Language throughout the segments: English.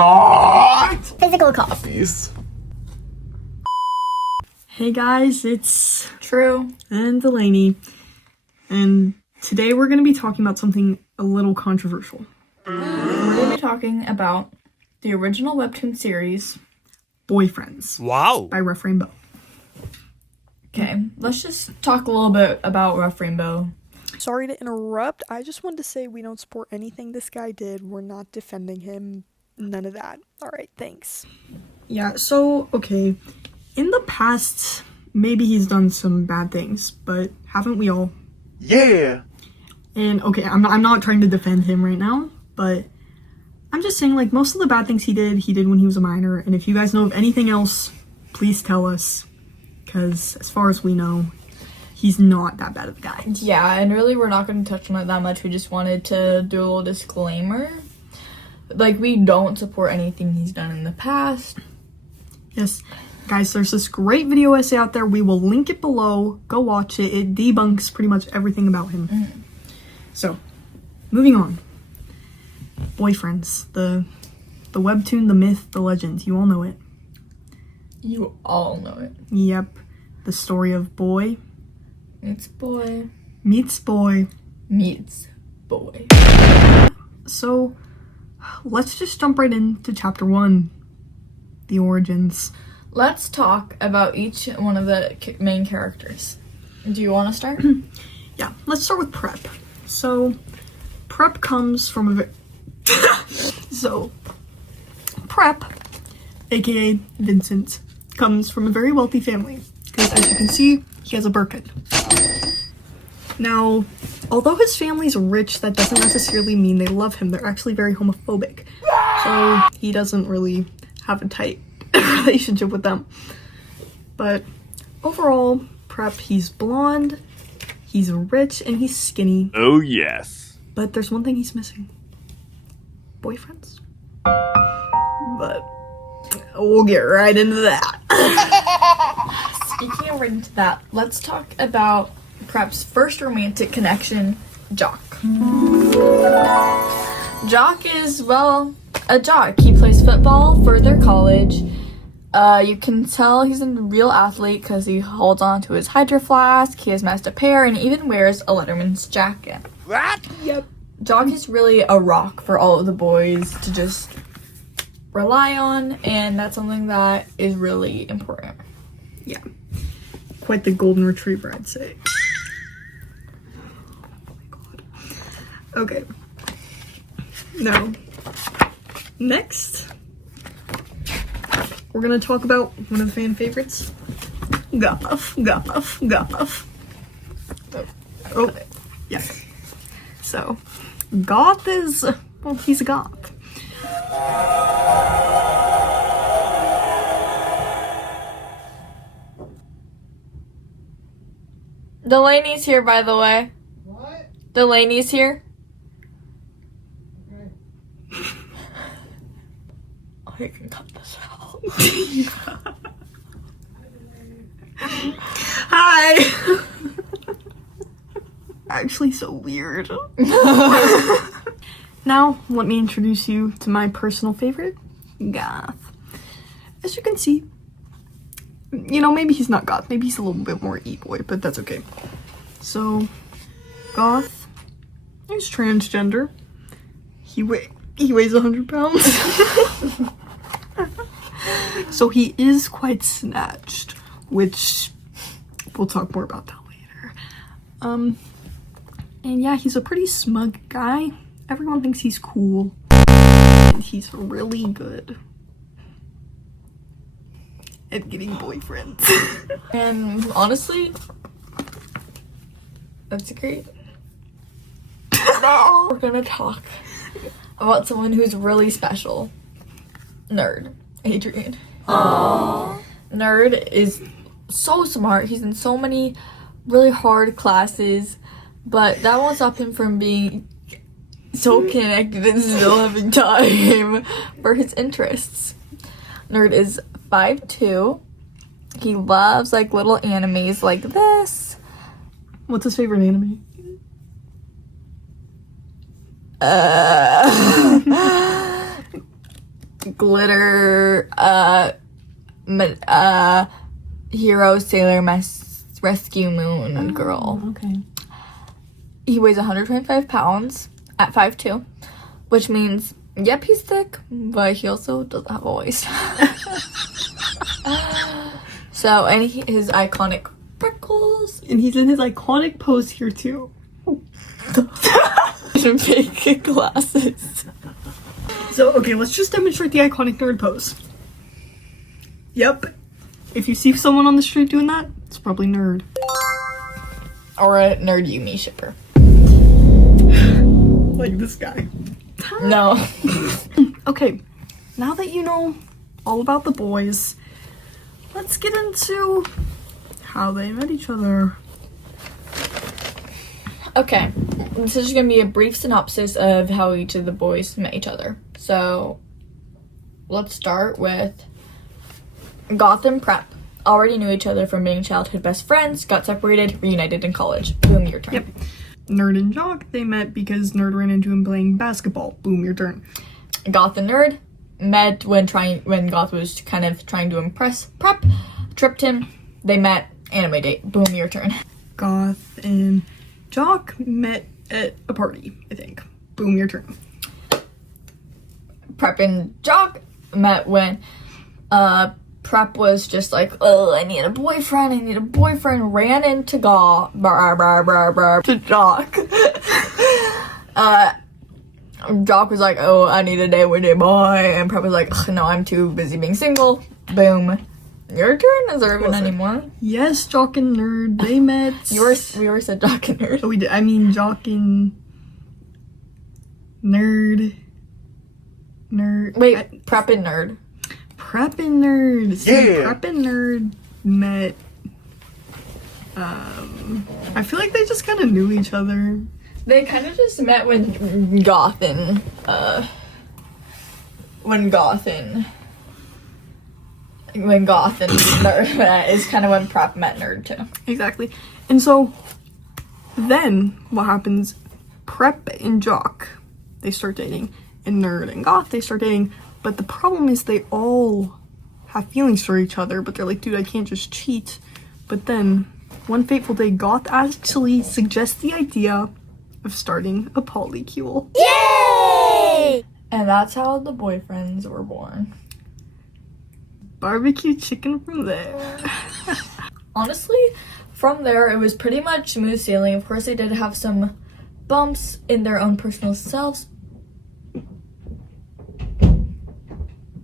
not! Physical copies. Hey guys, it's True and Delaney, and today we're going to be talking about something a little controversial. We're going to be talking about the original webtoon series, Boyfriends. Wow. By Rough Rainbow. Okay, let's just talk a little bit about Rough Rainbow. Sorry to interrupt. I just wanted to say we don't support anything this guy did. We're not defending him. None of that. Alright, thanks. Yeah, so, okay, in the past, maybe he's done some bad things, but haven't we all? Yeah. And, okay, I'm not trying to defend him right now, but I'm just saying, like, most of the bad things he did when he was a minor, and if you guys know of anything else, please tell us, because as far as we know, he's not that bad of a guy. Yeah, and really we're not going to touch on it that much. We just wanted to do a little disclaimer. Like, we don't support anything he's done in the past. Yes, guys, there's this great video essay out there. We will link it below. Go watch it. It debunks pretty much everything about him. Mm-hmm. So, moving on. Boyfriends. The webtoon, the myth, the legend. You all know it. You all know it. Yep. The story of boy It's boy meets boy. meets boy. So, let's just jump right into chapter 1. The origins. Let's talk about each one of the main characters. Do you want to start? Yeah, let's start with Prep. So, Prep comes from a so, Prep, aka Vincent, comes from a very wealthy family. Because as you can see, he has a Birkin. Now, although his family's rich, that doesn't necessarily mean they love him. They're actually very homophobic. So, he doesn't really have a tight relationship with them. But overall, Prep, he's blonde, he's rich, and he's skinny. Oh, yes. But there's one thing he's missing. Boyfriends. But we'll get right into that. Speaking of right into that, let's talk about Prep's first romantic connection, Jock. Jock is, well, a jock. He plays football for their college. You can tell he's a real athlete because he holds on to his hydro flask, he has messed up hair, and even wears a Letterman's jacket. What? Yep. Jock is really a rock for all of the boys to just rely on, and that's something that is really important. Yeah. Quite the golden retriever, I'd say. Oh my god. Okay. Now, next, we're gonna talk about one of the fan favorites. Goth. Oh, yeah. So, Goth is, well, he's a goth. Delaney's here, by the way. What? Delaney's here. Okay. Oh, you can cut this out. Hi! Actually so weird. Now, let me introduce you to my personal favorite, Goth. As you can see, you know, maybe he's not goth, maybe he's a little bit more e-boy, but that's okay. So, Goth is transgender. He weighs 100 pounds. So he is quite snatched, which we'll talk more about that later. And yeah, he's a pretty smug guy. Everyone thinks he's cool, and he's really good at getting boyfriends. And honestly, that's great. Now we're gonna talk about someone who's really special. Nerd. Adrian. Aww. Nerd is so smart. He's in so many really hard classes, but that won't stop him from being so connected and still having time for his interests. Nerd is 5'2". He loves like little animes like this. What's his favorite anime? glitter, hero, sailor, rescue moon girl. Okay. He weighs 125 pounds at 5'2", which means, yep, he's thick, but he also doesn't have a waist. So, and his iconic freckles. And he's in his iconic pose here too. Big glasses. So, okay, let's just demonstrate the iconic nerd pose. Yep. If you see someone on the street doing that, it's probably nerd. Or a nerd Yumi shipper. Like this guy. No. Okay, now that you know all about the boys, let's get into how they met each other. Okay, this is going to be a brief synopsis of how each of the boys met each other. So, let's start with Goth and Prep. Already knew each other from being childhood best friends, got separated, reunited in college. Boom, your turn. Yep. Nerd and Jock, they met because Nerd ran into him playing basketball. Boom, your turn. Goth and Nerd met when Goth was kind of trying to impress Prep, tripped him. They met, anime date. Boom, your turn. Goth and Jock met at a party, I think. Boom, your turn. Prep and Jock met when Prep was just like, oh, I need a boyfriend, ran into to Jock. Jock was like, oh, I need a date with a boy, and Prep was like, no, I'm too busy being single. Boom. Your turn? Is there even any more? Yes, Jock and Nerd, they met. We already said Jock and Nerd. Oh, we did. I mean, Jock and Nerd. Wait, Prep and Nerd. Prep and Nerd. So Yeah. Prep and Nerd met. I feel like they just kind of knew each other. They kind of just met when Goth and Nerd met is kind of when Prep met Nerd too. Exactly. And so then what happens? Prep and Jock, they start dating, and Nerd and Goth, they start dating. But the problem is they all have feelings for each other, but they're like, dude, I can't just cheat. But then one fateful day, Goth actually suggests the idea of starting a polycule. Yay! And that's how the boyfriends were born. Barbecue chicken from there. Honestly, from there, it was pretty much smooth sailing. Of course, they did have some bumps in their own personal selves,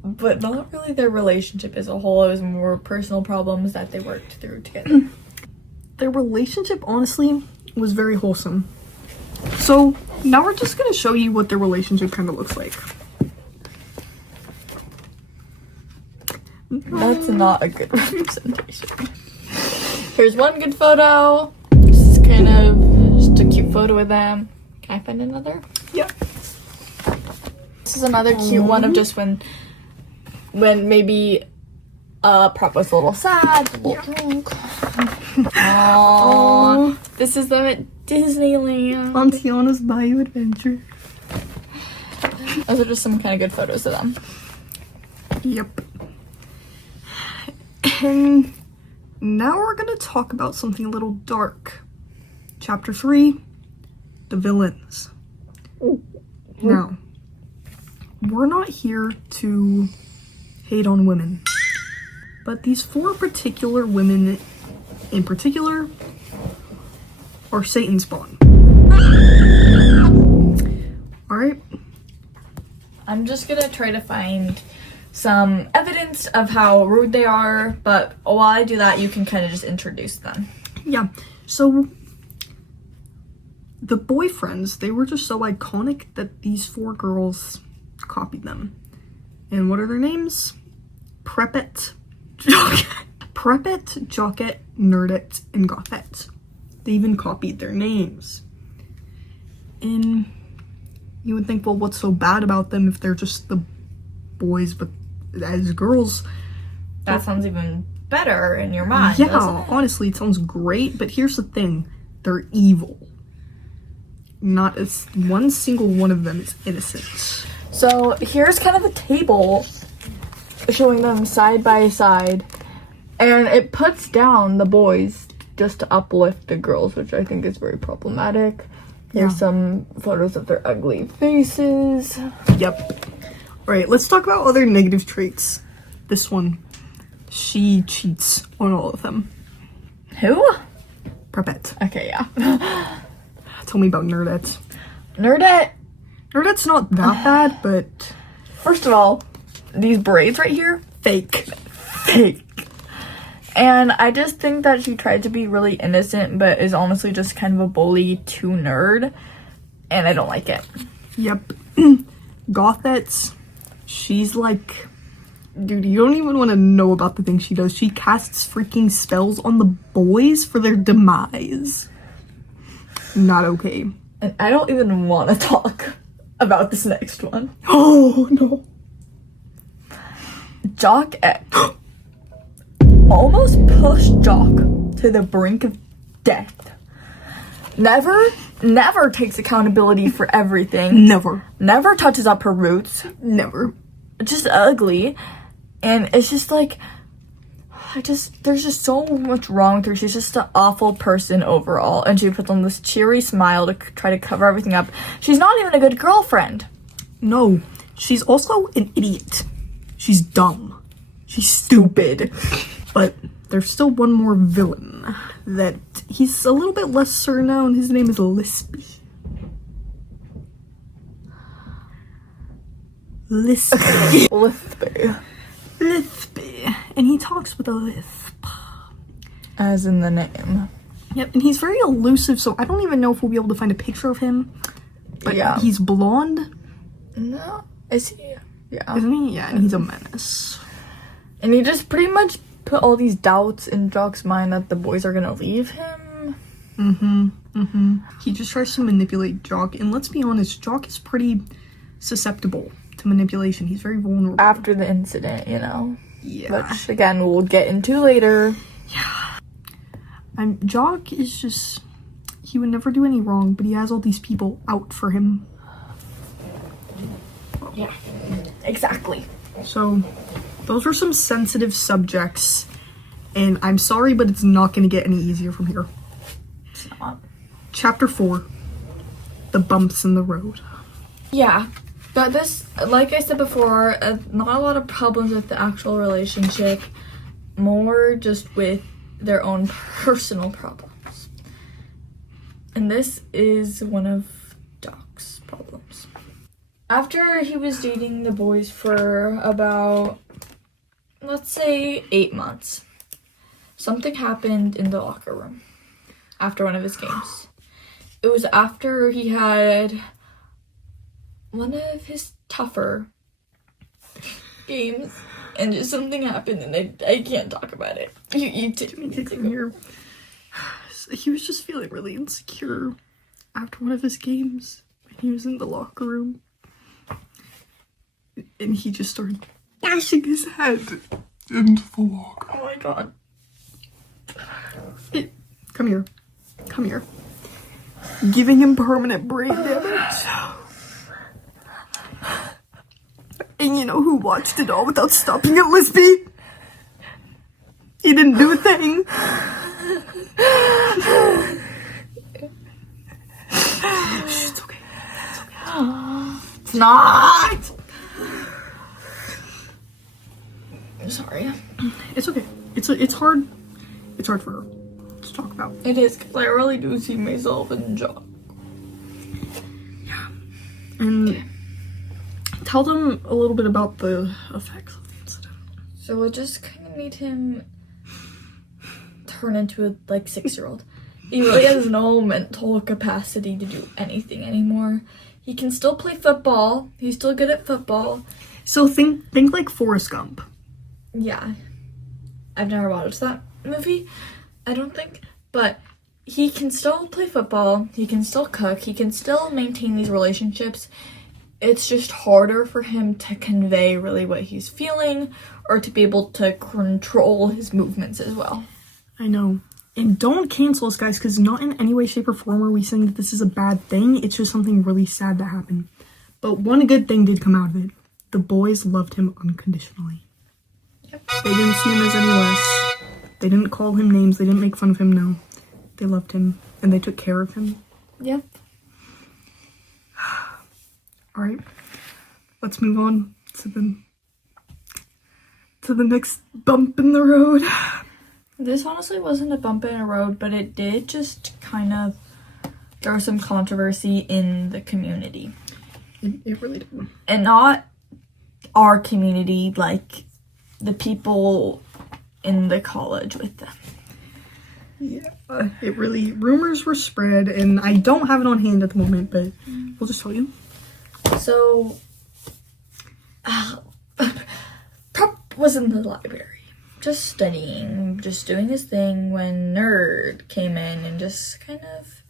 but not really their relationship as a whole. It was more personal problems that they worked through together. Their relationship, honestly, was very wholesome. So now we're just gonna show you what their relationship kind of looks like. That's not a good representation. Here's one good photo. This is kind of just a cute photo of them. Can I find another? Yep. This is another cute one of just when maybe Prep was a little sad, a little drunk. Aww. This is them at Disneyland. On Tiana's Bayou Adventure. Those are just some kind of good photos of them. Yep. And now we're gonna talk about something a little dark. Chapter 3, the villains. Now, we're not here to hate on women, but these 4 particular women in particular are Satan spawn. Alright? I'm just gonna try to find some evidence of how rude they are, but while I do that, you can kind of just introduce them. Yeah, so the boyfriends, they were just so iconic that these 4 girls copied them. And what are their names? Prepet, Jocket, Nerdet, and Gothette. They even copied their names. And you would think, well, what's so bad about them if they're just the boys, but as girls? That sounds even better in your mind, Yeah, doesn't it? honestly, it sounds great, but here's the thing. They're evil. Not as one single one of them is innocent. So here's kind of the table showing them side by side, and it puts down the boys just to uplift the girls, which I think is very problematic. There's some photos of their ugly faces. Yep. Alright, let's talk about other negative traits. This one. She cheats on all of them. Who? Prepet. Okay, yeah. Tell me about Nerdette. Nerdette. Nerdette's not that bad, but... First of all, these braids right here, fake. fake. And I just think that she tried to be really innocent, but is honestly just kind of a bully to Nerd. And I don't like it. Yep. Gothette, she's like... Dude, you don't even want to know about the things she does. She casts freaking spells on the boys for their demise. Not okay. And I don't even want to talk about this next one. Oh, no. Jock X almost pushed Jock to the brink of death. Never takes accountability for everything. Never touches up her roots. Never. Just ugly. And it's just like, there's just so much wrong with her. She's just an awful person overall. And she puts on this cheery smile to try to cover everything up. She's not even a good girlfriend. No. She's also an idiot. She's dumb. She's stupid. But there's still one more villain that he's a little bit lesser known. His name is Lispy. Lispy. Lispy. And he talks with a lisp. As in the name. Yep, and he's very elusive, so I don't even know if we'll be able to find a picture of him. But yeah. He's blonde. No. Is he? Yeah. Isn't he? Yeah, and he's a menace. And he just pretty much put all these doubts in Jock's mind that the boys are gonna leave him. He just tries to manipulate Jock, and let's be honest, Jock is pretty susceptible to manipulation. He's very vulnerable. After the incident, you know? Yeah. Which, again, we'll get into later. Yeah. Jock is just... He would never do any wrong, but he has all these people out for him. Yeah. Exactly. So, those were some sensitive subjects, and I'm sorry, but it's not going to get any easier from here. It's not. Chapter 4. The Bumps in the Road. Yeah. But this, like I said before, not a lot of problems with the actual relationship. More just with their own personal problems. And this is one of Doc's problems. After he was dating the boys for about, let's say, 8 months, something happened in the locker room after one of his games. It was after he had one of his tougher games, and just something happened, and I can't talk about it. You take me here. He was just feeling really insecure after one of his games, and he was in the locker room, and he just started bashing his head into the locker. Oh my god. Come here. Come here. Giving him permanent brain damage. And you know who watched it all without stopping it, Lispy? He didn't do a thing. Shh, it's okay. It's okay. It's not! I'm sorry. It's okay. It's hard. It's hard for her to talk about. It is, because I really do see myself in Jock. Yeah. And tell them a little bit about the effects of the incident. So it just kind of made him turn into a, 6-year-old. He really has no mental capacity to do anything anymore. He can still play football. He's still good at football. So think like Forrest Gump. Yeah. I've never watched that movie, I don't think. But he can still play football. He can still cook. He can still maintain these relationships. It's just harder for him to convey really what he's feeling or to be able to control his movements as well. I know. And don't cancel us, guys, because not in any way, shape, or form are we saying that this is a bad thing. It's just something really sad that happened. But one good thing did come out of it. The boys loved him unconditionally. Yep. They didn't see him as any less. They didn't call him names. They didn't make fun of him, no. They loved him, and they took care of him. Yep. Alright, let's move on to the next bump in the road. This honestly wasn't a bump in a road, but it did just kind of throw some controversy in the community. It really did. And not our community, like the people in the college with them. Yeah, rumors were spread, and I don't have it on hand at the moment, but we'll just tell you. So, Prep was in the library, just studying, just doing his thing, when Nerd came in and just kind of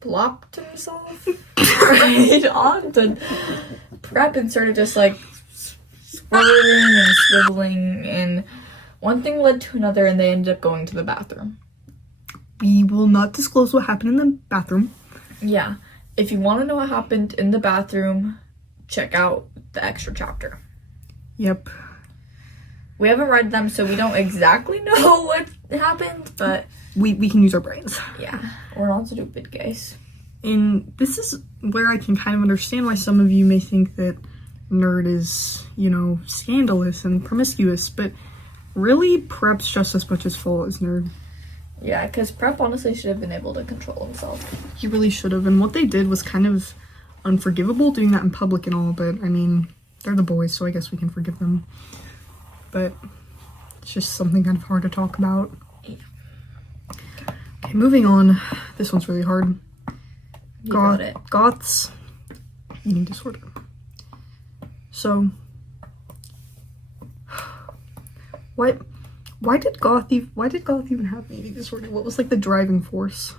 plopped himself right onto Prep and started just like swirling and swiveling, and one thing led to another, and they ended up going to the bathroom. We will not disclose what happened in the bathroom. Yeah. If you want to know what happened in the bathroom, check out the extra chapter. Yep. We haven't read them, so we don't exactly know what happened, but We can use our brains. yeah, we're not stupid, guys. And this is where I can kind of understand why some of you may think that Nerd is, scandalous and promiscuous, but really, Prep's just as much his fault as Nerd. Yeah, because Prep honestly should have been able to control himself. He really should have, and what they did was kind of unforgivable, doing that in public and all, but I mean, they're the boys, so I guess we can forgive them. But it's just something kind of hard to talk about. Yeah. Okay, moving on. This one's really hard. You got it. Goth's eating disorder. So, why did Goth even have an eating disorder? What was like the driving force?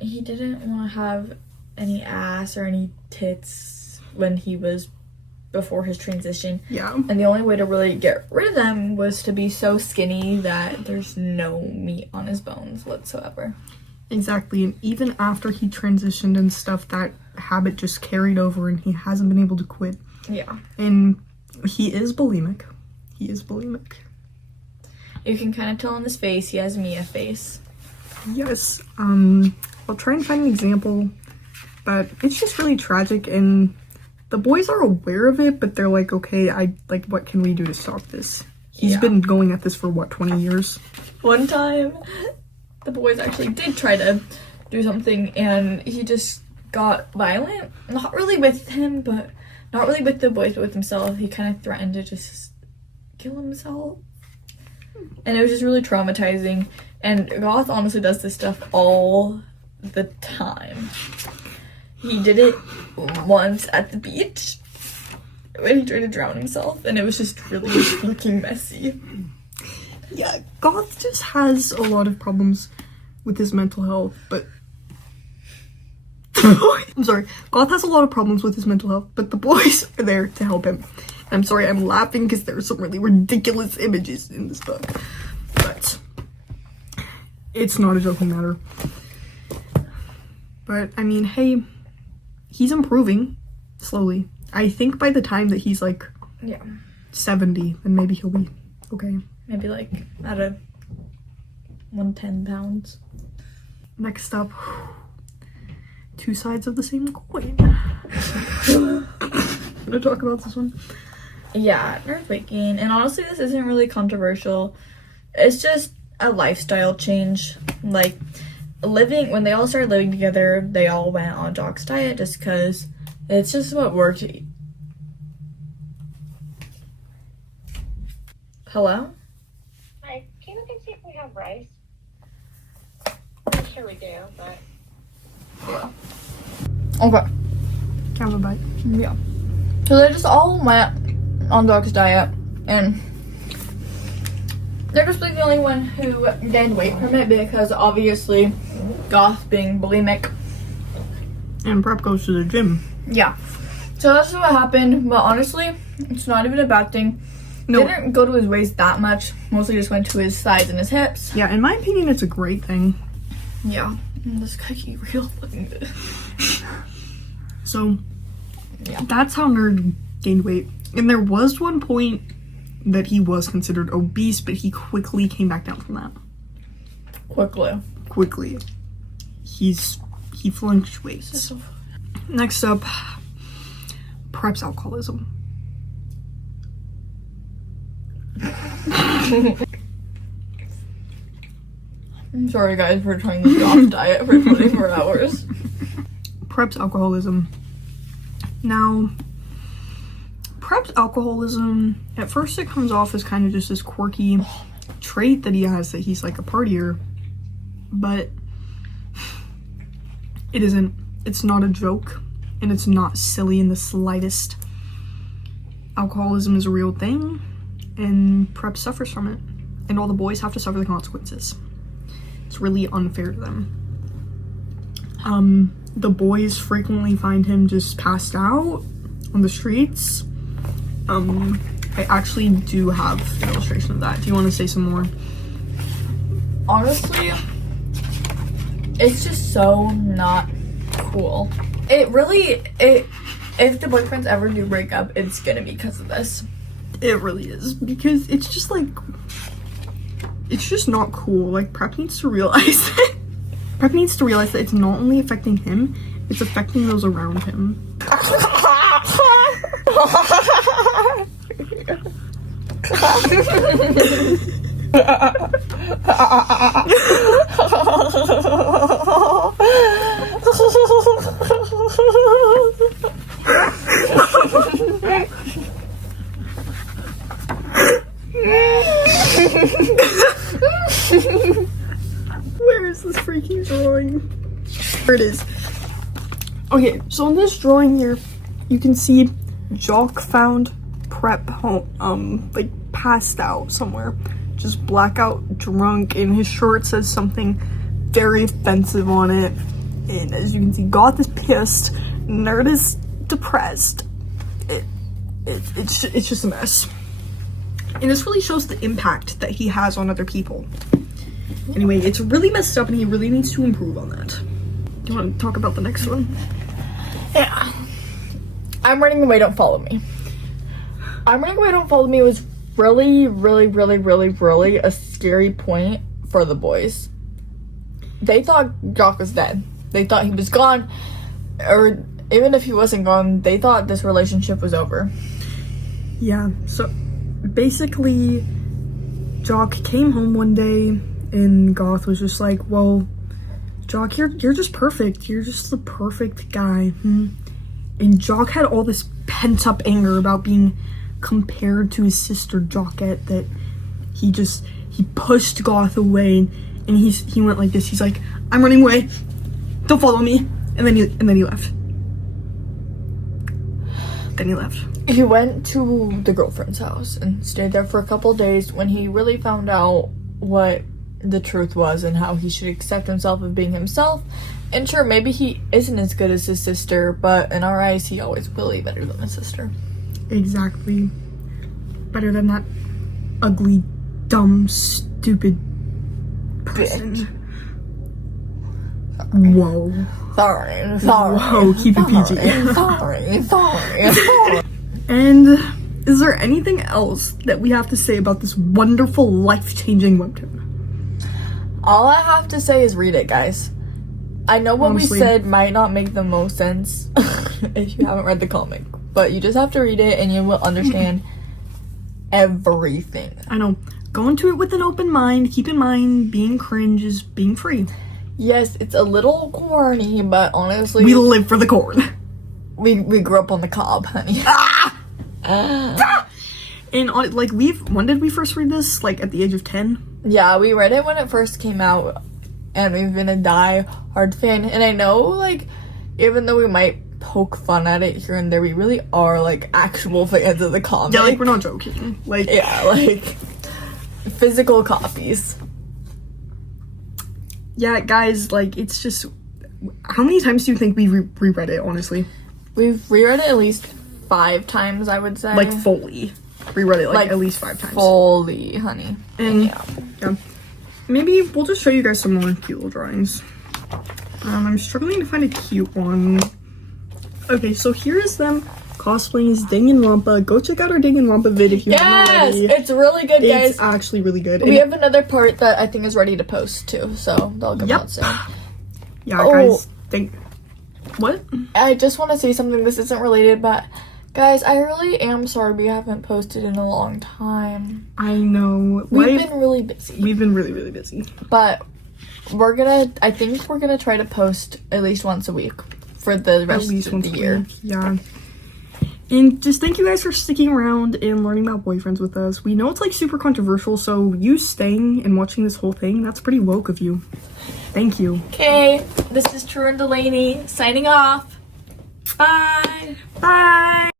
He didn't want to have any ass or any tits when he was before his transition. Yeah. And the only way to really get rid of them was to be so skinny that there's no meat on his bones whatsoever. Exactly, and even after he transitioned and stuff, that habit just carried over and he hasn't been able to quit. Yeah. And he is bulimic. You can kind of tell on his face, he has Mia face. Yes, I'll try and find an example, but it's just really tragic, and the boys are aware of it, but they're like, okay, what can we do to stop this? He's been going at this for, 20 years? One time, the boys actually did try to do something, and he just got violent. Not really with him, but not really with the boys, but with himself. He kind of threatened to just kill himself. And it was just really traumatizing. And Goth honestly does this stuff all the time. He did it once at the beach when he tried to drown himself, and it was just really looking messy. Yeah, Goth just has a lot of problems with his mental health, but I'm sorry. Goth has a lot of problems with his mental health, but the boys are there to help him. I'm sorry, I'm laughing because there are some really ridiculous images in this book, but it's not a joking matter. But, I mean, hey, he's improving slowly. I think by the time that he's, 70, then maybe he'll be okay. Maybe, at a 110 pounds. Next up, two sides of the same coin. Gonna talk about this one. Yeah, nerd waking. And honestly, this isn't really controversial. It's just a lifestyle change. When they all started living together, they all went on Doc's diet just because it's just what worked. Hello? Hi, can you look and see if we have rice? I'm sure we do, but... Yeah. Okay. Have a bite. Yeah. So they just all went on Doc's diet, and they're just the only one who gained weight from it because obviously Goth being bulimic. And Prep goes to the gym. Yeah. So that's what happened, but honestly, it's not even a bad thing. No. Didn't go to his waist that much, mostly just went to his thighs and his hips. Yeah, in my opinion, it's a great thing. Yeah. And this cookie real fucking good. So, That's how Nerd gained weight. And there was one point that he was considered obese, but he quickly came back down from that. Quickly. He fluctuates. Next up, Prep's alcoholism. I'm sorry guys for trying to be off diet for 24 hours. Prep's alcoholism. Now, Prep's alcoholism, at first it comes off as kind of just this quirky trait that he has, that he's like a partier, but it isn't. It's not a joke, and it's not silly in the slightest. Alcoholism is a real thing, and Prep suffers from it, and all the boys have to suffer the consequences. It's really unfair to them. The boys frequently find him just passed out on the streets. I actually do have an illustration of that. Do you want to say some more? Honestly, it's just so not cool. It really, if the boyfriends ever do break up, it's gonna be because of this. It really is, because it's just like, it's just not cool. Like, Prep needs to realize it. Prep needs to realize that it's not only affecting him, it's affecting those around him. Where is this freaking drawing? Here it is. Okay, so in this drawing here, you can see Jock found Prep home, like passed out somewhere, just blackout drunk, and his shirt says something very offensive on it. And as you can see, Goth is pissed, Nerd is depressed. It's just a mess. And this really shows the impact that he has on other people. Anyway, it's really messed up, and he really needs to improve on that. Do you want to talk about the next one? Yeah. I'm Running Away, Don't Follow Me. I'm Running Away, Don't Follow Me was really a scary point for the boys. They thought Jock was dead. They thought he was gone, or even if he wasn't gone, they thought this relationship was over. Yeah, so basically, Jock came home one day, and Goth was just like, well, Jock, you're just perfect. You're just the perfect guy. And Jock had all this pent-up anger about being compared to his sister Jockette, that he pushed Goth away, and he went like this. He's like, I'm running away. Don't follow me. And then he left. He went to the girlfriend's house and stayed there for a couple days when he really found out what the truth was and how he should accept himself of being himself. And sure, maybe he isn't as good as his sister, but in our eyes, he always will be better than his sister. Exactly. Better than that ugly, dumb, stupid person. Bitch. Whoa. Sorry. Whoa, keep it PG. Sorry. And is there anything else that we have to say about this wonderful, life-changing webtoon? All I have to say is read it, guys. I know what Honestly, we said might not make the most sense if you haven't read the comic, but you just have to read it and you will understand everything. I know. Go into it with an open mind. Keep in mind, being cringe is being free. Yes, it's a little corny, but honestly, We live for the corn. we grew up on the cob, honey. And like, when did we first read this? Like at the age of 10? Yeah, we read it when it first came out, and we've been a die-hard fan. And I know, like, even though we might poke fun at it here and there, we really are, like, actual fans of the comic. Yeah, like, we're not joking. Like, yeah, like, physical copies. Yeah, guys, like, it's just... How many times do you think we reread it, honestly? We've reread it at least 5 times, I would say. Like, fully. Reread it, like, at least 5 times. Fully, honey. And, yeah. Maybe we'll just show you guys some more cute little drawings. I'm struggling to find a cute one. Okay, so here's them cosplaying as Danganronpa. Go check out our Danganronpa vid if you haven't Yes, already. it's really good, guys. It's actually really good. We And- have another part that I think is ready to post too, so that'll come Yep. out soon. yeah, Oh. guys, thank. What? I just want to say something. This isn't related, but guys, I really am sorry we haven't posted in a long time. I know. We've been really busy, We've been really, really busy. but I think we're gonna try to post at least once a week for the At rest least of once the a year. week. Yeah. And just thank you guys for sticking around and learning about boyfriends with us. We know it's like super controversial, so you staying and watching this whole thing, that's pretty woke of you. Thank you. Okay, this is True and Delaney signing off. Bye. Bye.